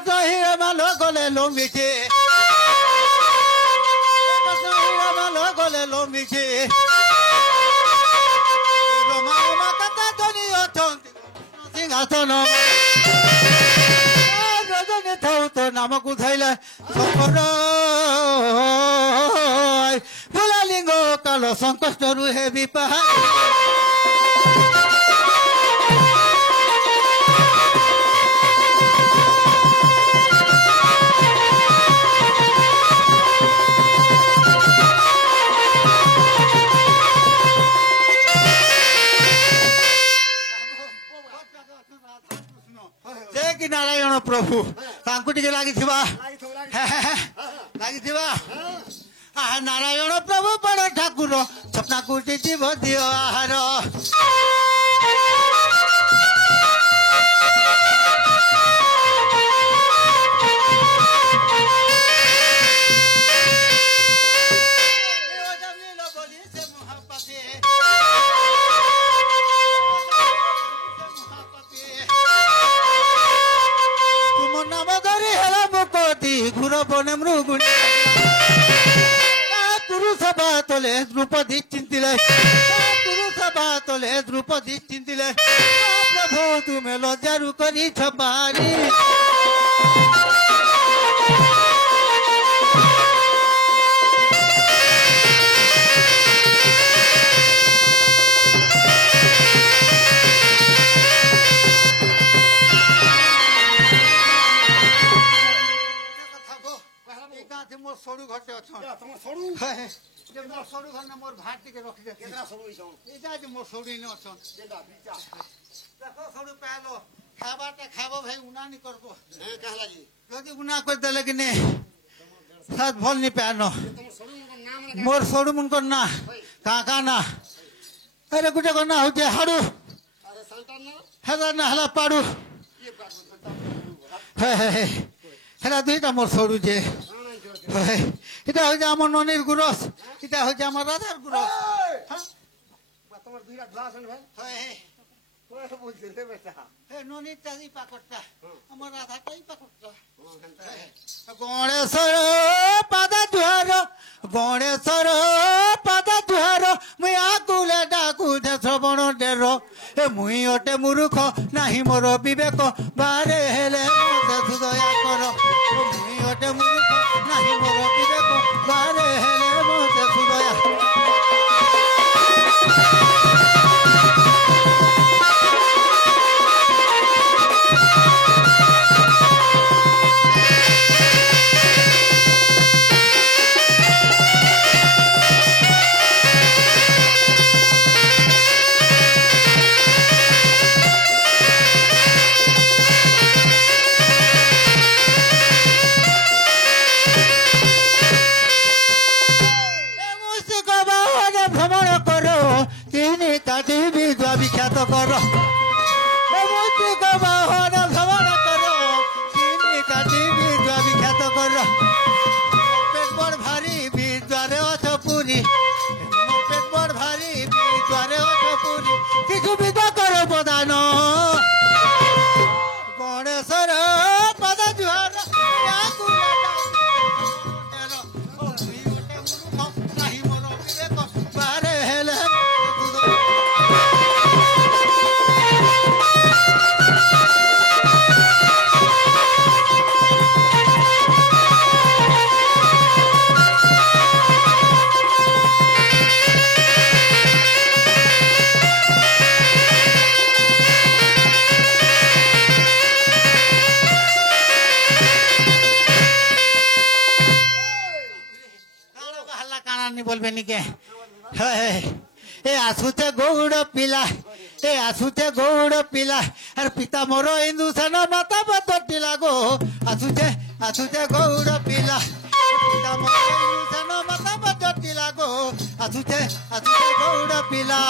Hira Malogole Lomichi. Hira Malogole Lomichi. Roma Makata Tony Oton. Sing Atono. Rajani Tauto Namakuthaila. Sokoro. Pulalingo Kalo Sankostoru Heavy Paha. Narayan प्रभु तांकु टिके लागिथिबा लागिथिबा नारायण प्रभु बड़ ठाकुर सपना कुटी जीव दियो आहार घुर बने मृगुणी पुरुष बातले द्रुपदी चिंतिले पुरुष बातले द्रुपदी चिंतिले प्रभु तुम्हें लज्जारू करी छपारी मोर सोडू घटे अच्छा तुम सोडू है जब मोर सोडू घर ने मोर भात के रख दे केतना सोडू इछो एजा जे मोर सोडू ने अच्छा जेदा बीचा देखो सोडू पहलो खाबाटे खाबो भाई उना नहीं करबो हां कहला जी यदि उना कर देले कि ने साथ भल नहीं पानो मोर सोडू मन को ना का ना अरे गुटे को ना हो जे हाडू अरे संतान ना हला ना हला पाडू ये हेला दुईटा मोर सोडू जे এটা হইছে আমার ননির গুরস এটা হইছে আমার রাধার গুরস হ্যাঁ তোমার দুইটা গ্লাস আন ভাই হ্যাঁ কোন বুঝলে বেটা হে ননির তাজি পাকড়টা আমার রাধাটাই পাকড়টা গণেশ্বর পাদা দুহার মুই আকুলে ডাকুছে শ্রবণ ডের এ মুই অটে মূর্খ নাহি মোর বিবেক বারে হেলে মতে সুদয়া কর মুই অটে মূর্খ নাহি মোর বিবেক বারে হেলে মতে সুদয়া বিখ্যাত কর বাহন ভ্রমণ কর চিনি কাটি বিদ্যা বিখ্যাত কর পেট বড় ভারী বিদ্যারে অছ পুরী পেট বড় ভারী বিদ্যারে অছ পুরী কিছু বিদ্যা কর প্রদান গণেশ্বর পদ জুহার बोलबे निके ए आसुते गौड़ पिला ए आसुते गौड़ पिला अरे पिता मोर हिंदू सन माता बतिला गो आसुते गौड़ पिला पिता मोर हिंदू सन माता बतिला गो आसुते गौड़ पिला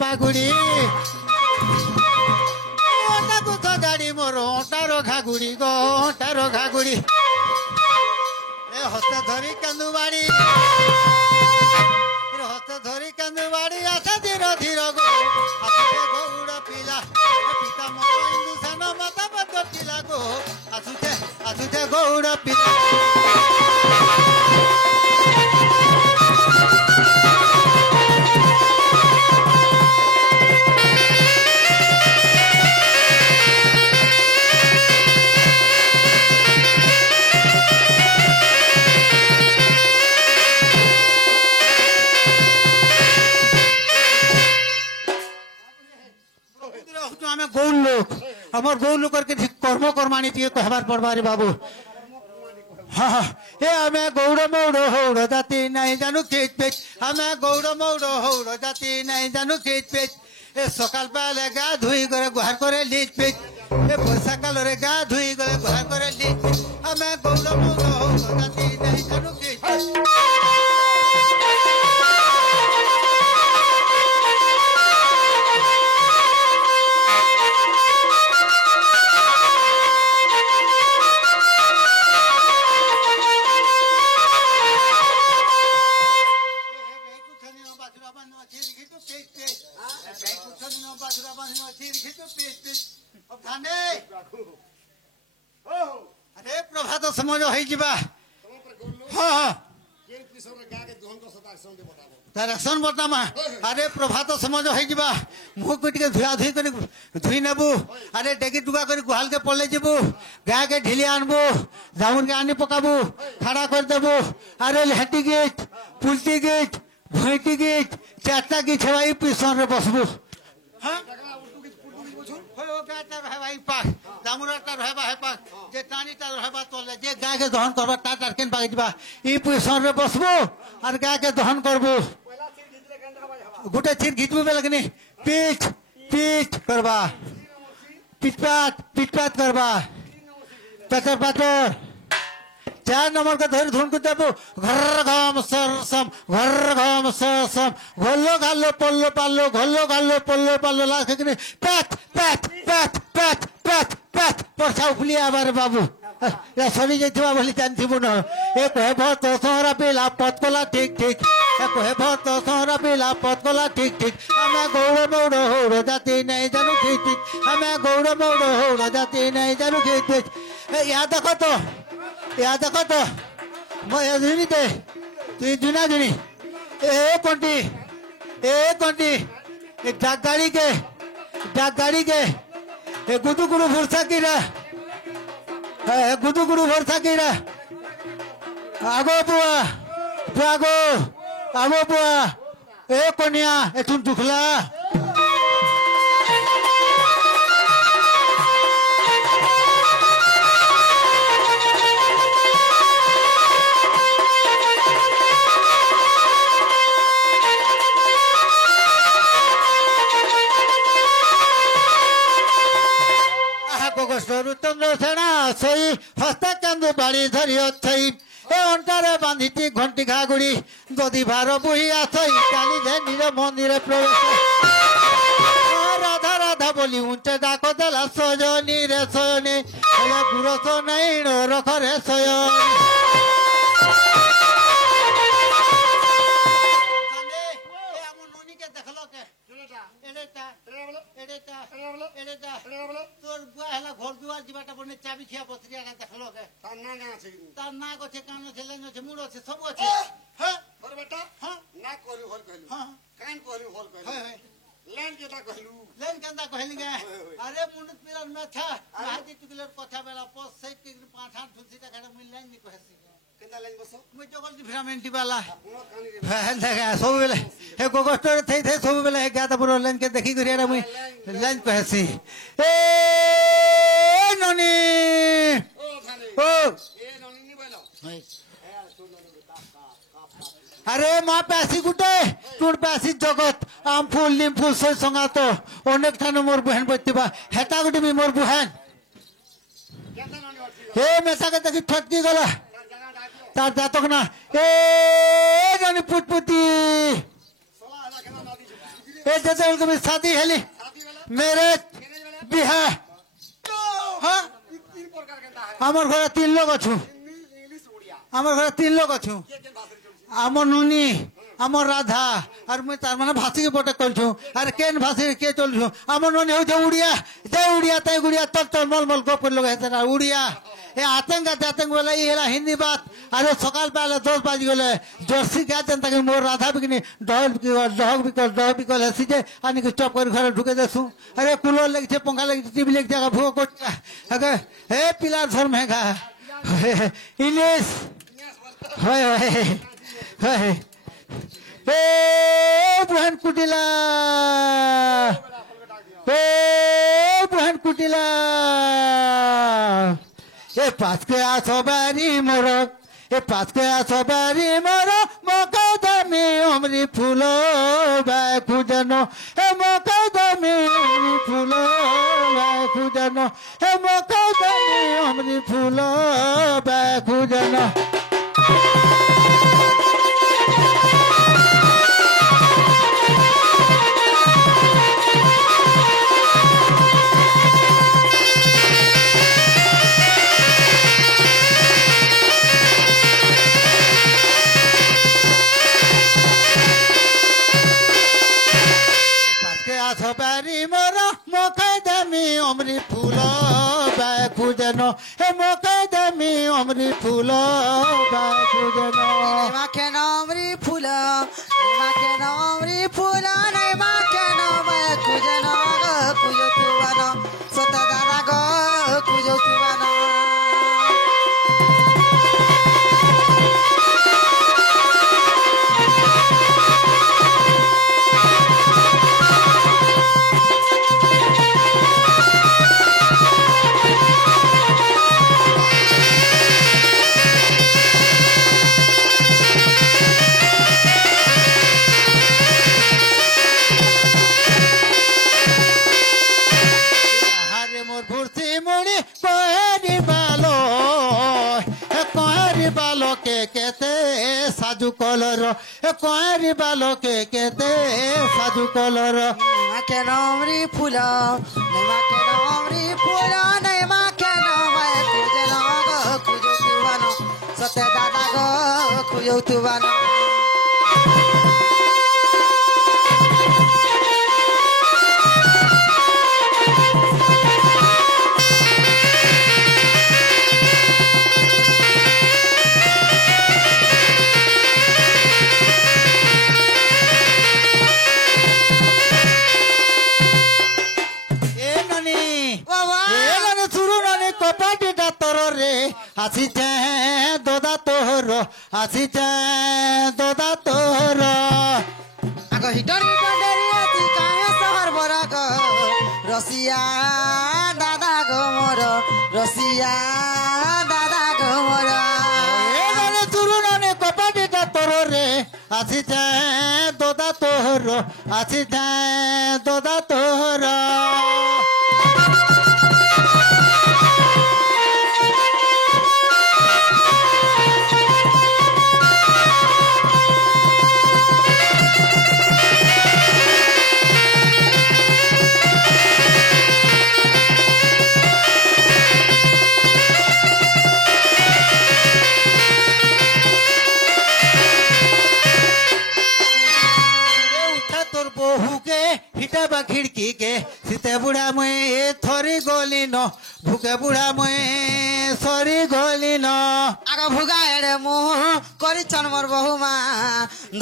পাগুড়ি তাকু সজাড়ি মোর অটার ঘাগুড়ি গো অটার ঘাগুড়ি এ হস্তে ধরি কান্দুবাড়ি হস্তে ধরি কান্দুবাড়ি আসা ধীর ধীর গো আসুছে গৌড় পিলা পিতা মোর ইন্দু সেন মাতা পদ পিলা গো আসুছে গৌড় পিলা আমি গৌর লোক আমার গৌর লোকের কর্ম কর্মাণী টিকে কহবার পড়বারে বাবু হ্যাঁ এ আমি গৌড় মৌড় হৌড় জাতি নাই জানু খেত পেট আমি গৌড় মৌড় হৌড় জাতি নাই জানু খেত পেট এ সকাল বেলা গা ধুই করে গুহার করে লিচ পেট এ বর্ষাকালরে গা ধুই করে গুহার করে লিচ পেট আমি গৌড় মৌড় হৌড় জাতি নাই জানু খেত পেট अरे प्रभात समझ हो डायरेक्शन बतामा अरे प्रभात समझ हो मुह को धुआ धुई कर धुई नेबू अरे डेगी टुका कर गुहाल के पड़े जीबू गाय के ढिली आनबू जामुन के आनी पकाबू खड़ा कर देबू अरे हेटी गीत पुलटी गीत भुईटी गीत चारटा गीत छवाई पिसन रे बसबू हाँ जे टाणी तले जे गाय के दहन करबा टाटार केन पागे दिबा ई पोजिशन रे बसबो और गाय के दहन करबो गुटे चिर घिचबो बेलगनी पीठ पीठ करबा पिटपात करबा पतर पतर 4 नंबर का धर धुन को देबो घर घम सरसम घर घम सरसम घोल्लो गाल्लो पल्लो पाल्लो घोल्लो गाल्लो पल्लो पाल्लो लाख के पैत पैत पैत पैत पैत पैत परछा उफलिया बारे बाबू या सरी जइतबा बोली जानथिबो न एक हे भत सोहरा पेला पतकोला ठीक ठीक एक हे भत सोहरा पेला पतकोला ठीक ठीक हमें गौड़ मौड़ होड़ जाति नहीं जानू ठीक ठीक हमें गौड़ मौड़ होड़ जाति नहीं जानू ठीक ठीक याद देखो तो मैं दे तु जुना जुनी ए कंटी डाक गाड़ी के ए गुदुगुरु भरसा की रा आगो बुआ ए कन्या ए तुम दुखला चंद्र सेना सही हस्ता चंदू बाड़ी धरी अच्छी ए अंटारे बांधीती घंटी घागुड़ी दधी भार बुही आसई काली निज मंदिर प्रवेश राधा राधा बोली ऊंचे डाक देला सजनी रे सजनी गुरस नहीं रख रे सजनी তোর বুয়া হেলা ঘর দুয়ার জীবাটা বনে চাবি খিয়া বসরিয়া কা দেখলো কে তার না আছে তার না আছে কান আছে লেন আছে মুড় আছে সব আছে হ্যাঁ তোর বেটা হ্যাঁ না করি হল কইলু হ্যাঁ কান করি হল কইলু হ্যাঁ লেন কেটা কইলু লেন কেনটা কইলি গে আরে মুন্ড পিলার না থা আদি টুকিলার কথা বেলা পস সেই কি 5-8 ধুসিটা কাটা মুই লেন নি কইছি কেনটা লেন বসো মুই জগল দি ভিটামিনটি বালা হ্যাঁ দেখা সব বেলে হে গোগস্টর থই থই সব বেলে হে গাতা পুরো লেন কে দেখি করিয়া মুই লেন কইছি এ ননি ओ ए ननी नी बोलो अरे माँ पैसी गुटे तुर पैसी जगत आम फूल निम फूल सही संगा तो अनेक थाने मोर बहन बत्तीबा हेता गुटे मी मोर बहन ए मेसा के देखी ठटकी गला तार जातक ना ए ननी पुटपुटी ए जैसे कभी शादी हेली मेरे बिहा हाँ आमर घर 3 लोग अच्छू आमर घर 3 लोग अच्छू आमर नुनी आमर राधा और मैं तार माने भाषी के पोटे करछू अरे केन भाषी के चलछू आमर नुनी हो उड़िया जय उड़िया तय गुड़िया तल तल मल मल गोप लोग है उड़िया ए आतंक बोला ये हेला हिंदी बात अरे सकाल पहले 10 बज गले जर्सी क्या जनता के मोर राधा बिकनी डहक बिकल हसी जे आनी के चप कर घर ढुके देसु अरे कूलर लग छे पंखा लग टीवी लग जागा भूख को अगे हे पिलार धर महंगा इलिस होय होय होय ए बहन कुटिला ए पास के आसोबारी मोर ए पास के आसोबारी मोर मकदमी उमरी फूलो बाय खुजनो ए मकदमी उमरी फूलो बाय खुजनो ए मकदमी उमरी फूलो बाय खुजनो सबारी मोरा मकदमी उमरी फूलो बाय खुजनो हे मकदमी उमरी फूलो बाय खुजनो माखेनो उमरी फूलो माखेनो उमरी फूलो नै माखेनो बाय खुजनो कुयो तुवानो सता दादा गो कुयो तुवानो साजू कलर कोरी बालो के केते साजू कलर माके नमरी फूला नै माके नमरी फूला नै माके नमय कुजनो गो कुजो तुवानो सते दादा गो कुजो तुवानो आसी दोदा तोहर आसी दोदा तोहर आगो हिटर कंडेरी आती काहे सहर बरक रसिया दादा गो मोर रसिया दादा गो मोर ए गाने सुरु नाने कपाटीटा तोर रे आसी दोदा तोहर आसी दोदा तोहर खिड़की के सीते बुढ़ा मुए थोरी गोली न भूखे बुढ़ा मुए सरी गोली न आगो भुगा एड़े मुह करी चन मोर बहुमा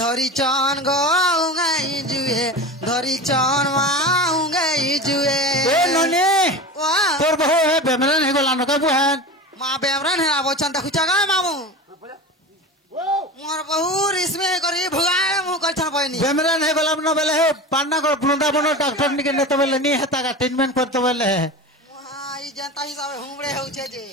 धरी चन गो उंगाई जुए धरी चन मा उंगाई जुए ए ननी तोर बहु है बेमरन है गोला न का बुहान मा बेमरन है आबो चंदा खुचा गा मामू मोर बहु रिस्मे करी भुगाए मु कछन पयनी बेमरन है गोला न बेले है पान्ना को वृंदावन डॉक्टर निके ने तो बेले नी हेता का ट्रीटमेंट करते बेले है ई जनता हिसाब हुमड़े होचे जे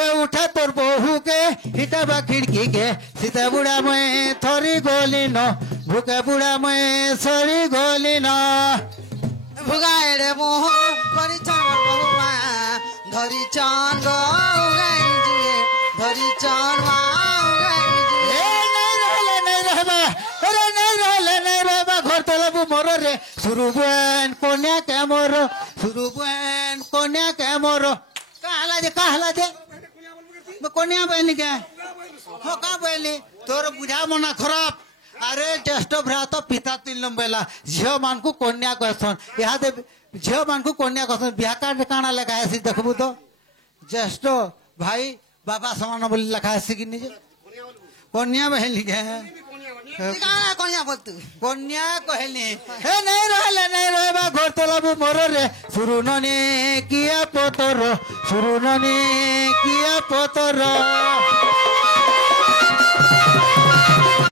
ए उठा तोर बहु के हिटाबा खिड़की के सीता बुढ़ा में थोरी गोली न भूखे बुढ़ा में सरी गोली न भुगाए रे मोह करी चन मोर बहुमा धरी चन गो उगाई जुए धरी चन मा घर तो मोर रे रे सुरुबेन कोन्या के मोर सुरुबेन कोन्या के मोर कहला जे कोन्या बहली के हो का बहली तोर बुझा मना खराब अरे ज्येष्ठ भ्रात पिता तीन लंबेला झील मान को कन्या कहसन यहाँ झील मान को कन्या कहसन बिहा कार्ड काना लेखा है देखबू तो ज्येष्ठ भाई बाबा समान बोली लिखा है कि निजे कन्या बहली के कन्या बोलतु कन्या कहली हे नहीं रहे बा घर तलाबू मोर रे सुरुननी किया पोतर